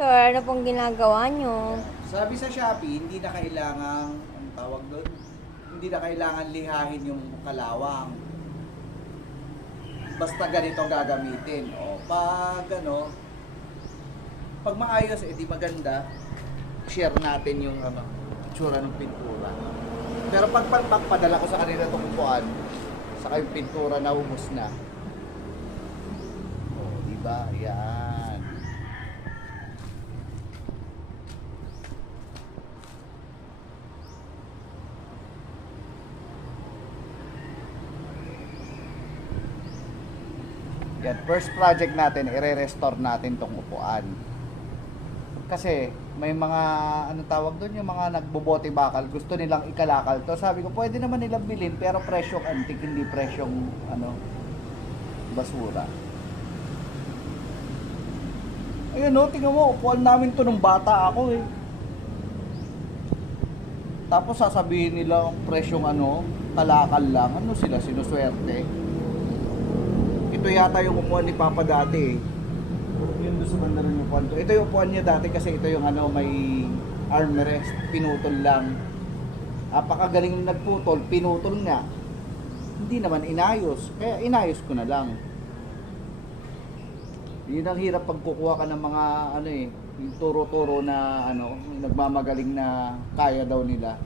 Sir, ano pong ginagawa nyo? Sabi sa Shopee, hindi na kailangan, ang tawag doon, hindi na kailangan lihahin yung kalawang. Basta ganito gagamitin. O, pag ano, pag maayos, di maganda, share natin yung itsura ng pintura. Pero pag padala ko sa kanila itong upuan, saka yung pintura na ubos na. O, diba? Yan. Yan, first project natin, i-restore natin tong upuan. Kasi may mga ano tawag doon, yung mga nagbobote bakal, gusto nilang ikalakal to. Sabi ko, pwede naman nilang bilhin pero presyong antique, hindi presyong ano basura. Ayun no, tingnan mo, upuan namin to nung bata ako eh. Tapos sasabihin nila presyong ano, kalakal lang. Ano sila, sinuswerte? Ito yata yung upuan ni Papa dati eh. Yun doon sa banda ng upuan to. Ito yung upuan niya dati kasi ito yung ano, may armrest, pinutol lang. Apakagaling nagputol, pinutol nga. Hindi naman inayos, kaya inayos ko na lang. Yun ang hirap pag kukuha ka ng mga ano eh, yung turo-turo na ano, nagmamagaling na kaya daw nila.